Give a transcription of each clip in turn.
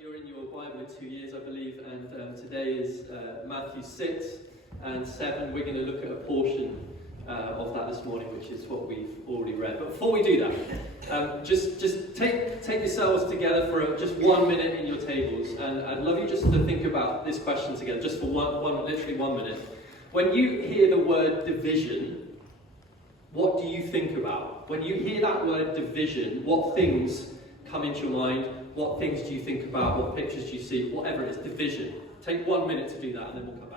you're in your Bible 2 years, I believe, and today is Matthew 6 and 7. We're going to look at a portion of that this morning, which is what we've already read. But before we do that, just take yourselves together for just 1 minute in your tables, and I'd love you just to think about this question together, just for literally 1 minute. When you hear the word division, what do you think about? When you hear that word division, what things come into your mind? What things do you think about? What pictures do you see? Whatever it is, division. Take 1 minute to do that, and then we'll come back.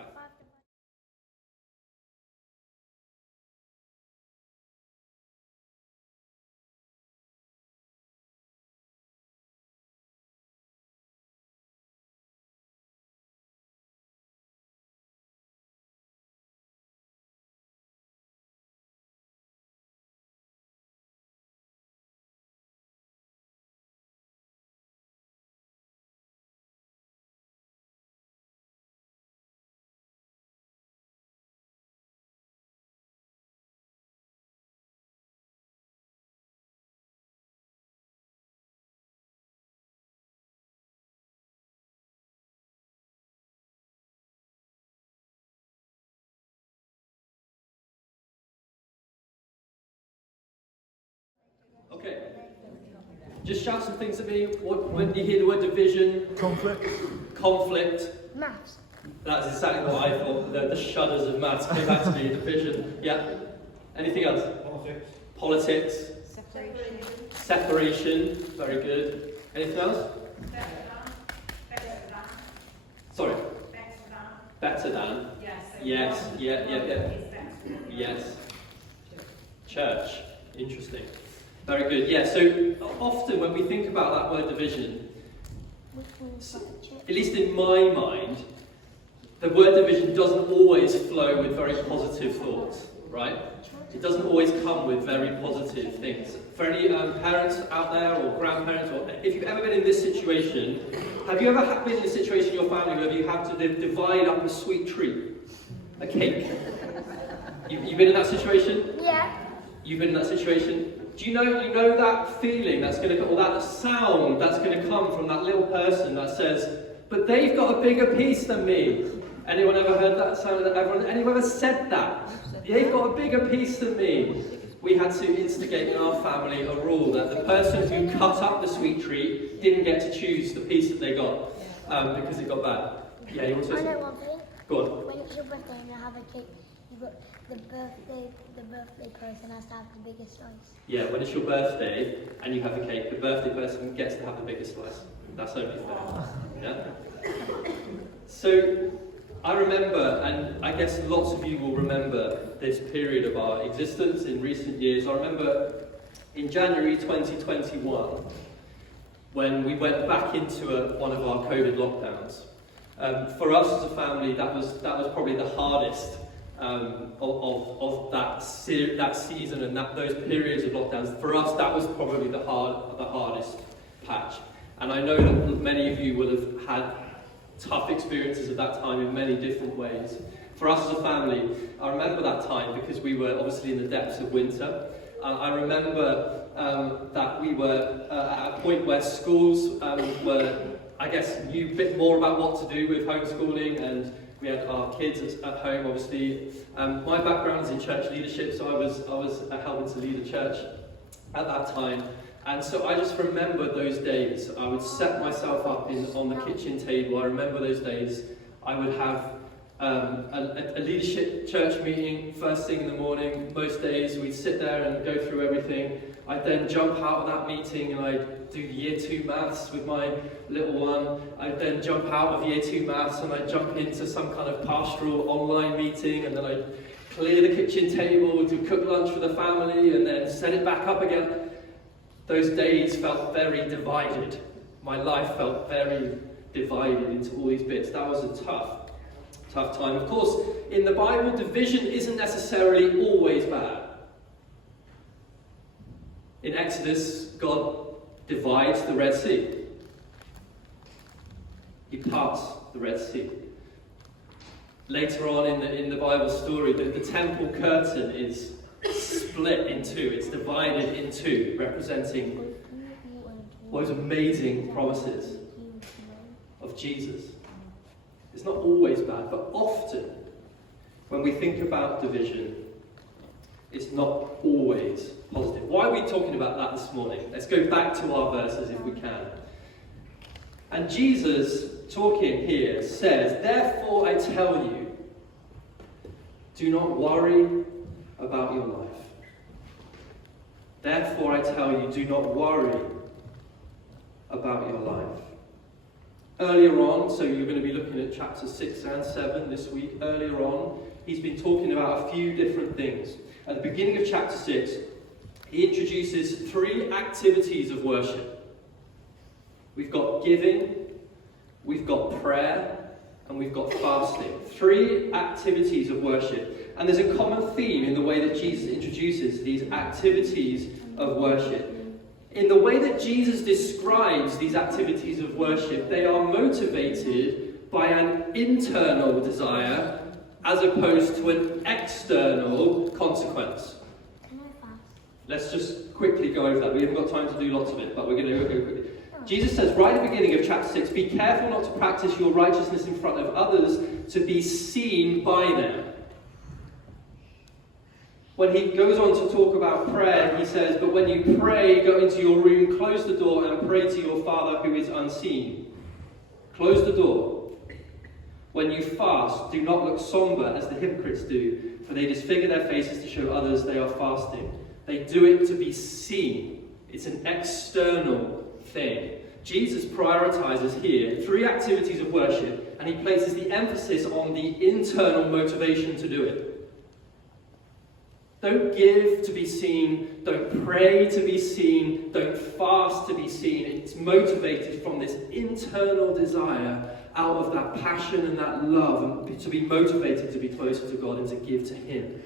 Okay, just shout some things at me. When you hear the word division? Conflict. Maths. That's exactly what I thought. The shudders of maths came back to me. Division. Yeah. Anything else? Politics. Separation. Very good. Anything else? Sorry. Better than. Yes. Yeah. Yes. Church. Interesting. Very good. Yeah, so often when we think about that word division, at least in my mind, the word division doesn't always flow with very positive thoughts, right? It doesn't always come with very positive things. For any parents out there or grandparents, or if you've ever been in this situation, have you ever been in a situation in your family where you have to divide up a sweet treat? A cake? You've been in that situation? Yeah. You've been in that situation? Do you know that feeling that's going to, or that sound that's going to come from that little person that says, but they've got a bigger piece than me? Anyone ever heard that sound? Anyone ever said that? They've got a bigger piece than me. We had to instigate in our family a rule that the person who cut up the sweet treat didn't get to choose the piece that they got because it got bad. Yeah, you want to say something? I know one thing. Go on. When it's your birthday and you have a cake, you've got the birthday person has to have the biggest slice. Yeah, when it's your birthday and you have a cake, the birthday person gets to have the biggest slice. That's only fair. Yeah? So, I remember, and I guess lots of you will remember this period of our existence in recent years. I remember in January 2021, when we went back into one of our COVID lockdowns. For us as a family, that was probably the hardest of that season and those periods of lockdowns. For us, that was probably the hardest patch. And I know that many of you will have had tough experiences at that time in many different ways. For us as a family, I remember that time because we were obviously in the depths of winter. I remember that we were at a point where schools knew a bit more about what to do with homeschooling, and we had our kids at home, obviously. My background is in church leadership, so I was helping to lead a church at that time. And so I just remember those days. I would set myself up on the kitchen table. I remember those days. I would have a leadership church meeting first thing in the morning. Most days we'd sit there and go through everything. I'd then jump out of that meeting and I'd do year 2 maths with my little one. I'd then jump out of year 2 maths and I'd jump into some kind of pastoral online meeting, and then I'd clear the kitchen table, do cook lunch for the family, and then set it back up again. Those days felt very divided. My life felt very divided into all these bits. That was a tough time. Of course, in the Bible, division isn't necessarily always bad. In Exodus, God divides the Red Sea. He parts the Red Sea. Later on in the Bible story, the temple curtain is split in two. It's divided in two, representing those amazing promises. Jesus. It's not always bad, but often when we think about division, it's not always positive. Why are we talking about that this morning? Let's go back to our verses if we can. And Jesus, talking here, says, "Therefore I tell you, do not worry about your life." Therefore I tell you, do not worry about your life. Earlier on, so you're going to be looking at chapters 6 and 7 this week. Earlier on, he's been talking about a few different things. At the beginning of chapter 6, he introduces 3 activities of worship. We've got giving, we've got prayer, and we've got fasting. 3 activities of worship. And there's a common theme in the way that Jesus introduces these activities of worship. In the way that Jesus describes these activities of worship, they are motivated by an internal desire as opposed to an external consequence. Let's just quickly go over that. We haven't got time to do lots of it, but we're going to go quickly. Jesus says right at the beginning of chapter 6, "Be careful not to practice your righteousness in front of others to be seen by them." When he goes on to talk about prayer, he says, "But when you pray, go into your room, close the door, and pray to your Father who is unseen." Close the door. "When you fast, do not look somber as the hypocrites do, for they disfigure their faces to show others they are fasting. They do it to be seen." It's an external thing. Jesus prioritizes here 3 activities of worship, and he places the emphasis on the internal motivation to do it. Don't give to be seen, don't pray to be seen, don't fast to be seen. It's motivated from this internal desire out of that passion and that love, and to be motivated to be closer to God and to give to him.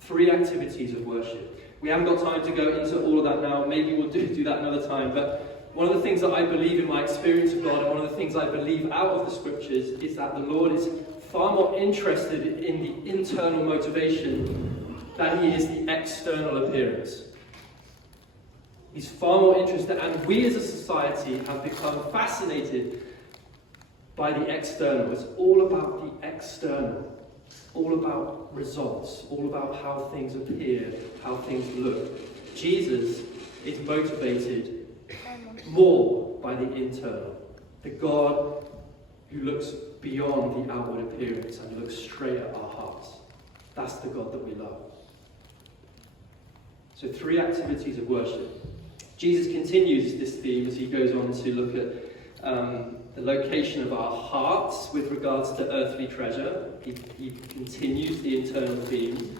3 activities of worship. We haven't got time to go into all of that now. Maybe we'll do that another time. But one of the things that I believe in my experience of God, and one of the things I believe out of the scriptures, is that the Lord is far more interested in the internal motivation than he is the external appearance. He's far more interested, and we as a society have become fascinated by the external. It's all about the external, all about results, all about how things appear, how things look. Jesus is motivated more by the internal. The God who looks beyond the outward appearance and looks straight at our hearts. That's the God that we love. So 3 activities of worship. Jesus continues this theme as he goes on to look at the location of our hearts with regards to earthly treasure. He continues the internal theme.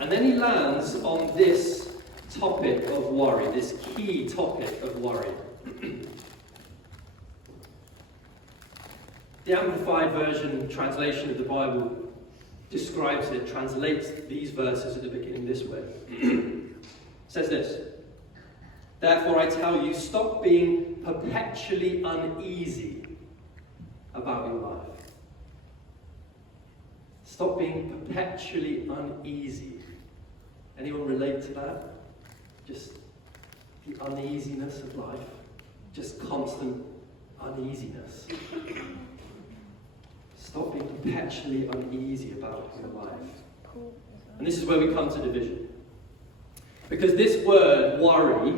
And then he lands on this topic of worry, this key topic of worry. The Amplified Version translation of the Bible describes it, translates these verses at the beginning this way. It says this: "Therefore I tell you, stop being perpetually uneasy about your life." Stop being perpetually uneasy. Anyone relate to that? Just the uneasiness of life. Just constant uneasiness. Stop being perpetually uneasy about your life. And this is where we come to division. Because this word, worry,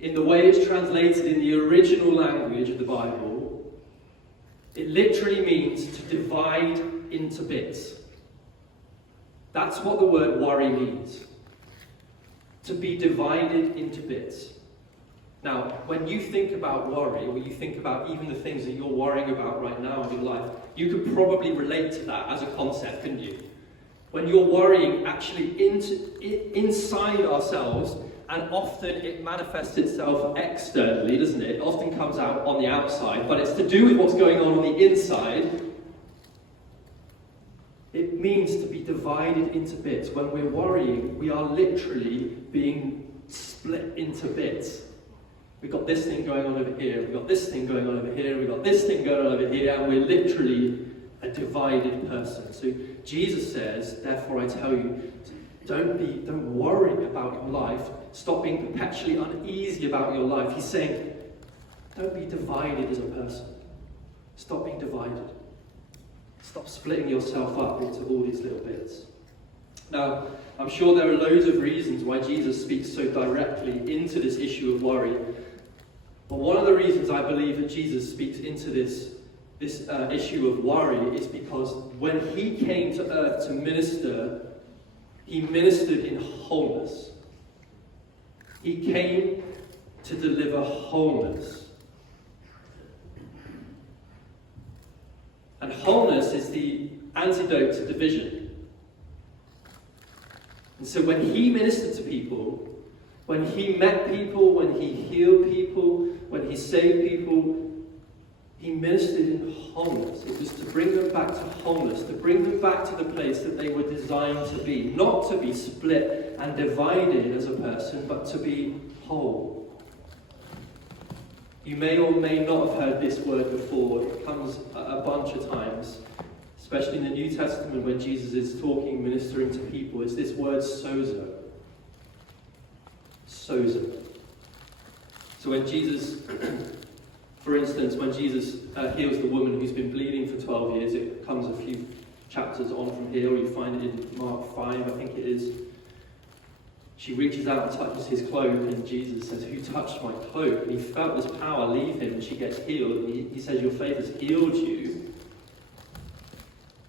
in the way it's translated in the original language of the Bible, it literally means to divide into bits. That's what the word worry means. To be divided into bits. Now, when you think about worry, or you think about even the things that you're worrying about right now in your life, you could probably relate to that as a concept, couldn't you? When you're worrying actually inside ourselves, and often it manifests itself externally, doesn't it? It often comes out on the outside, but it's to do with what's going on the inside. It means to be divided into bits. When we're worrying, we are literally being split into bits. We've got this thing going on over here, we've got this thing going on over here, we've got this thing going on over here, and we're literally a divided person. So Jesus says, therefore I tell you, don't worry about your life. Stop being perpetually uneasy about your life. He's saying, don't be divided as a person. Stop being divided. Stop splitting yourself up into all these little bits. Now, I'm sure there are loads of reasons why Jesus speaks so directly into this issue of worry. But one of the reasons I believe that Jesus speaks into this issue of worry is because when he came to earth to minister, he ministered in wholeness. He came to deliver wholeness. And wholeness is the antidote to division. And so when he ministered to people, when he met people, when he healed people, when he saved people, he ministered in wholeness. It was to bring them back to wholeness, to bring them back to the place that they were designed to be. Not to be split and divided as a person, but to be whole. You may or may not have heard this word before. It comes a bunch of times, especially in the New Testament when Jesus is talking, ministering to people. It's this word sozo. Sozo. So when Jesus, for instance, when Jesus heals the woman who's been bleeding for 12 years, it comes a few chapters on from here, or you find it in Mark 5, I think it is. She reaches out and touches his cloak, and Jesus says, "Who touched my cloak?" And he felt this power leave him, and she gets healed. And he says, "Your faith has healed you."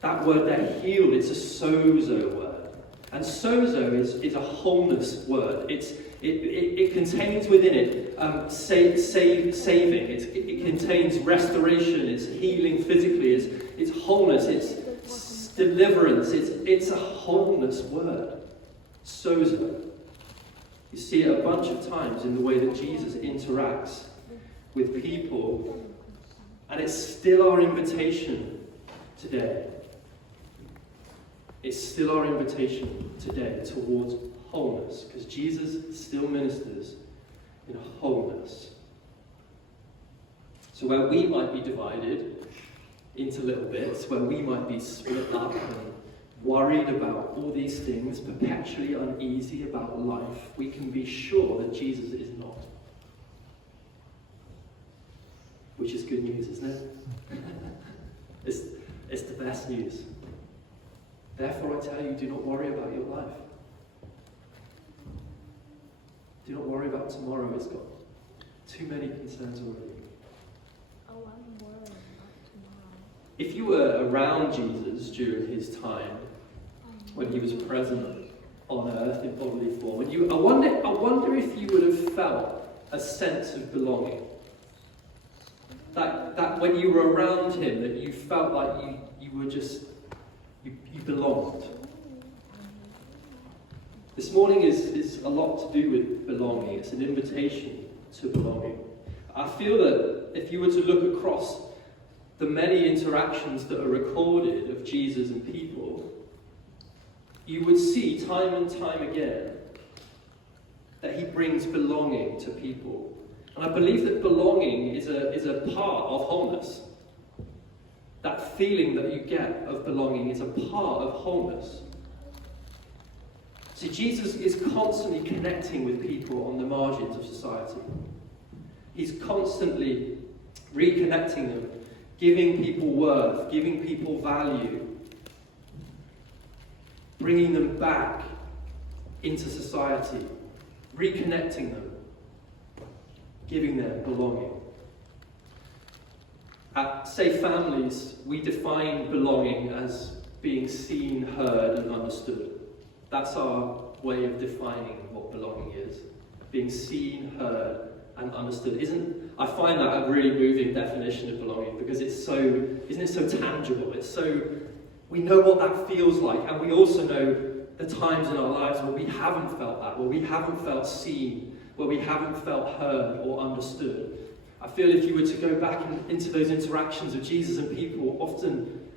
That word there, healed, it's a sozo word. And sozo is a wholeness word. It contains within it saving. It contains restoration. It's healing physically. It's wholeness. It's deliverance. It's a wholeness word. Sozo. You see it a bunch of times in the way that Jesus interacts with people. And it's still our invitation today. It's still our invitation today towards wholeness, because Jesus still ministers in wholeness. So where we might be divided into little bits, where we might be split up and worried about all these things, perpetually uneasy about life, we can be sure that Jesus is not. Which is good news, isn't it? It's the best news. Therefore, I tell you, do not worry about your life. Do not worry about tomorrow. It's got too many concerns already. Oh, I'm worried about tomorrow. If you were around Jesus during his time, when he was present on earth in bodily form, and I wonder if you would have felt a sense of belonging. That when you were around him, that you felt like you were just, you belonged. This morning is a lot to do with belonging. It's an invitation to belonging. I feel that if you were to look across the many interactions that are recorded of Jesus and people, you would see time and time again that he brings belonging to people. And I believe that belonging is a part of wholeness. That feeling that you get of belonging is a part of wholeness. See, Jesus is constantly connecting with people on the margins of society. He's constantly reconnecting them, giving people worth, giving people value, bringing them back into society, reconnecting them, giving them belonging. At Safe Families, we define belonging as being seen, heard, and understood. That's our way of defining what belonging is. Being seen, heard, and understood. I find that a really moving definition of belonging, because isn't it so tangible? We know what that feels like, and we also know the times in our lives where we haven't felt that, where we haven't felt seen, where we haven't felt heard or understood. I feel if you were to go back into those interactions with Jesus and people, often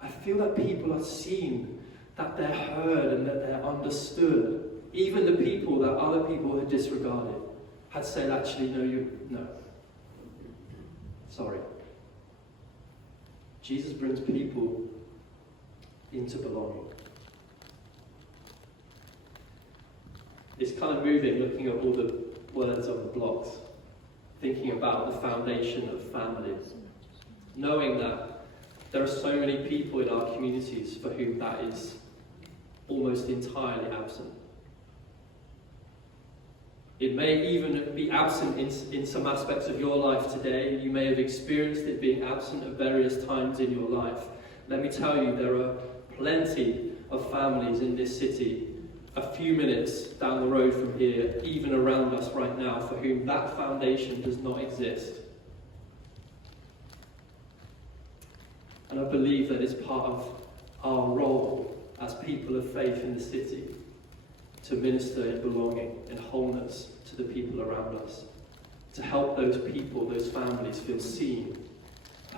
I feel that people are seen, that they're heard and that they're understood. Even the people that other people had disregarded had said, actually, no. Sorry. Jesus brings people into belonging. It's kind of moving looking at all the words on the blocks, thinking about the foundation of family. knowing that there are so many people in our communities for whom that is almost entirely absent. It may even be absent in some aspects of your life today. You may have experienced it being absent at various times in your life. Let me tell you, there are plenty of families in this city, a few minutes down the road from here, even around us right now, for whom that foundation does not exist. And I believe that it's part of our role as people of faith in the city to minister in belonging and wholeness to the people around us, to help those people, those families feel seen,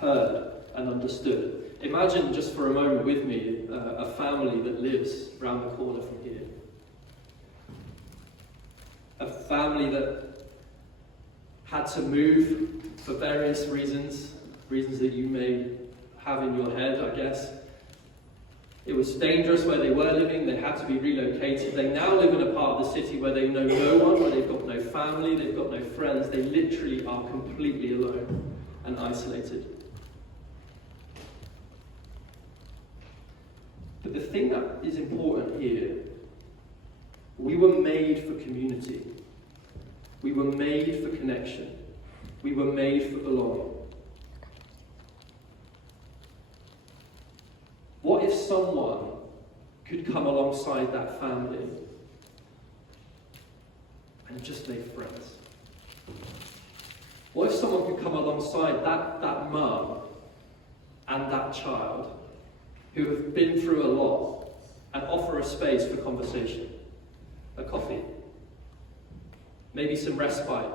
heard and understood. Imagine just for a moment with me a family that lives around the corner from here. A family that had to move for various reasons that you may have in your head, I guess. It was dangerous where they were living, they had to be relocated. They now live in a part of the city where they know no one, where they've got no family, they've got no friends. They literally are completely alone and isolated. But the thing that is important here, we were made for community. We were made for connection. We were made for belonging. What if someone could come alongside that family and just make friends? What if someone could come alongside that mum and that child who have been through a lot and offer a space for conversation, a coffee, maybe some respite,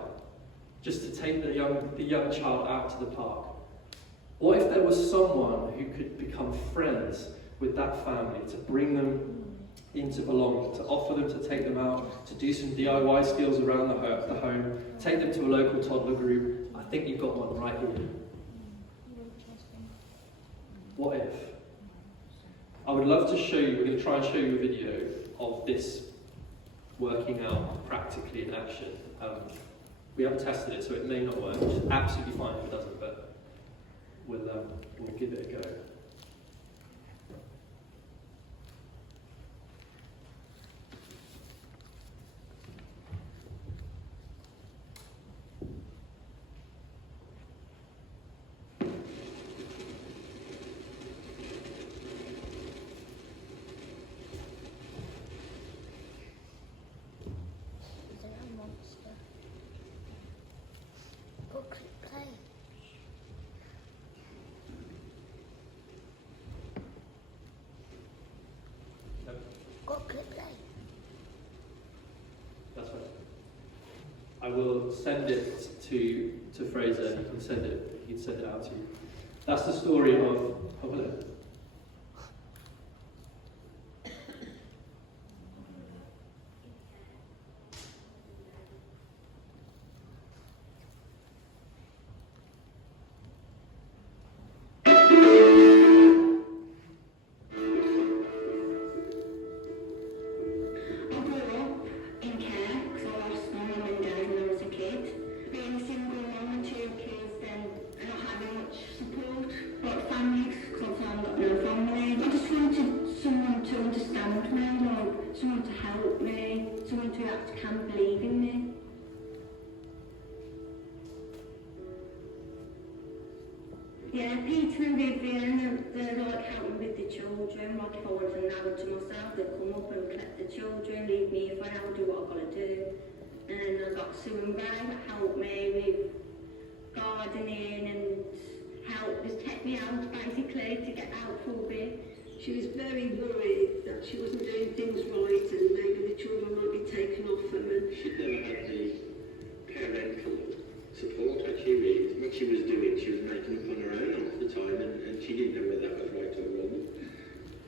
just to take the young child out to the park? What if there was someone who could become friends with that family, to bring them into belonging, to offer them, to take them out, to do some DIY skills around the home, take them to a local toddler group? I think you've got one right here. What if? I would love to show you, we're going to try and show you a video of this working out practically in action. We haven't tested it, so it may not work, which is absolutely fine if it doesn't, but we'll give it a go. That's right. I will send it to Fraser. He can send it out to you. That's the story of hello. Yeah, Peter and Vivian, they're like helping with the children. Like if I want an hour to myself, they'll come up and collect the children, leave me for an hour, do what I've got to do. And I've got Sue and Ray that help me with gardening and help just take me out basically to get out for a bit. She was very worried that she wasn't doing things right and maybe the children might be taken off them. And she'd never had the parental support actually. What she was doing, she was making up on her own half the time, and she didn't know whether that was right or wrong.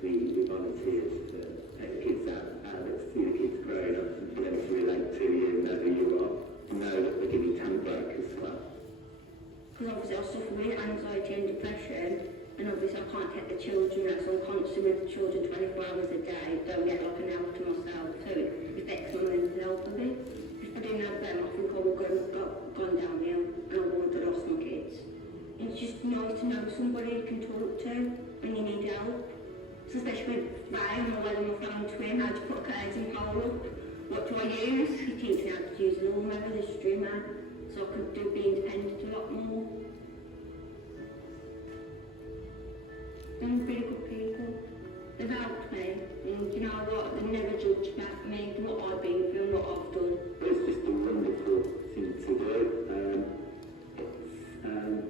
We volunteered to take the kids out, see the kids growing up and for them to relate to you, know who you are, know that we give you time break as well. Because obviously I suffer with anxiety and depression, and obviously I can't take the children out, so I'm constantly with the children 24 hours a day, don't get like an hour to myself, so it affects my mental health a bit. If I didn't have them, I think I would have gone downhill, and I would have lost my kids. And it's just nice to know somebody you can talk to when you need help. So especially with Ryan, or whether my phone twin, how to put a curtain pole up. What do I use? He teaches me how to use a lawnmower, the strimmer, so I could be independent a lot more. They're really good people. They've helped me, and you know what? They never judge about me, what I've been through, and what I've done. It's just a wonderful thing to do.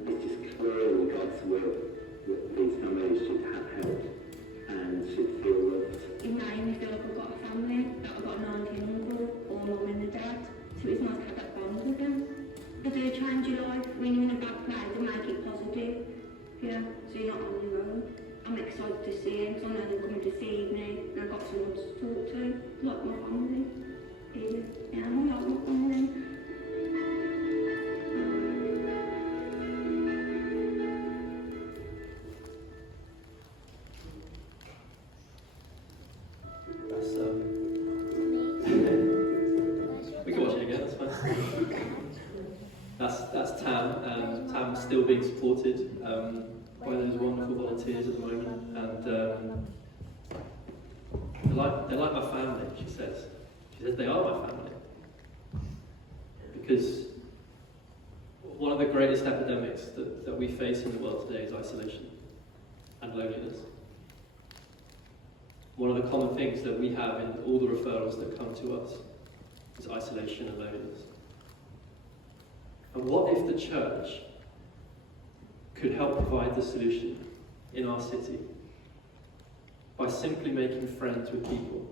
It's just clearly God's will that these families should have help and should feel loved. It made me feel like I've got a family, that I've got an auntie and uncle, or a mum and a dad. So it's nice to have that bond with them. They do change your life when you're in a bad place, they make it positive. Yeah, so you're not on your own. I'm excited to see him, because I know they're coming to see me, and I've got someone to talk to, like my family. Yeah, I like my family. We can watch it again, that's fine. That's Tam. Tam's still being supported by those wonderful volunteers at the moment, and they're like my family, she says. She says they are my family. Because one of the greatest epidemics that we face in the world today is isolation and loneliness. One of the common things that we have in all the referrals that come to us is isolation and loneliness. And what if the church could help provide the solution in our city by simply making friends with people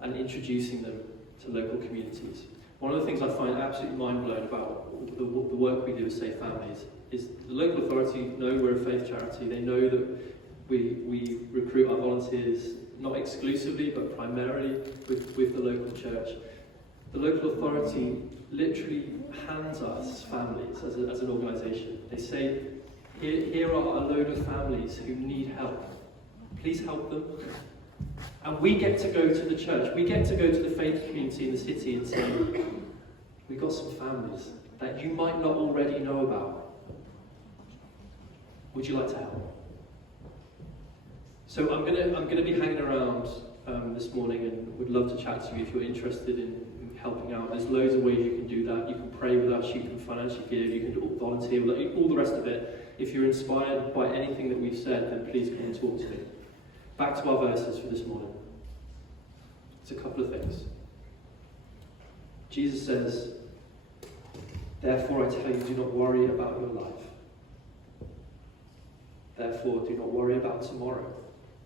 and introducing them to local communities? One of the things I find absolutely mind-blowing about the work we do with Safe Families is the local authority know we're a faith charity. They know that we recruit our volunteers not exclusively but primarily with the local church. The local authority literally hands us families as an organisation. They say, here are a load of families who need help. Please help them. And we get to go to the church, we get to go to the faith community in the city and say, we've got some families that you might not already know about. Would you like to help? So I'm gonna be hanging around this morning and would love to chat to you if you're interested in helping out. There's loads of ways you can do that. You can pray with us, you can financially give, you can volunteer with us, all the rest of it. If you're inspired by anything that we've said, then please come and talk to me. Back to our verses for this morning. It's a couple of things. Jesus says, therefore I tell you, do not worry about your life. Therefore, do not worry about tomorrow,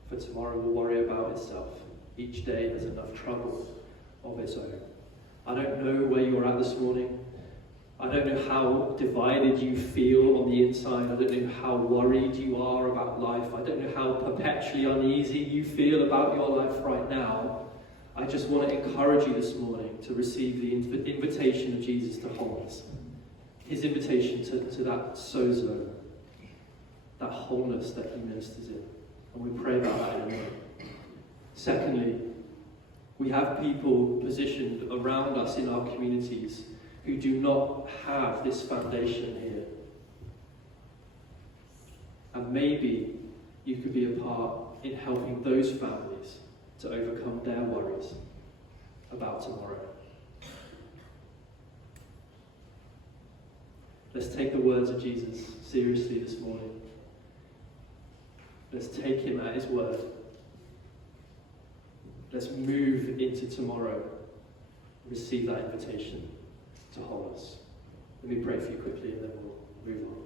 for tomorrow will worry about itself. Each day has enough trouble of its own. I don't know where you're at this morning. I don't know how divided you feel on the inside. I don't know how worried you are about life. I don't know how perpetually uneasy you feel about your life right now. I just want to encourage you this morning to receive the invitation of Jesus to wholeness. His invitation to that sozo, that wholeness that he ministers in. And we pray about that in a minute. Secondly, we have people positioned around us in our communities who do not have this foundation here. And maybe you could be a part in helping those families to overcome their worries about tomorrow. Let's take the words of Jesus seriously this morning. Let's take him at his word. Let's move into tomorrow, receive that invitation to wholeness. Let me pray for you quickly and then we'll move on.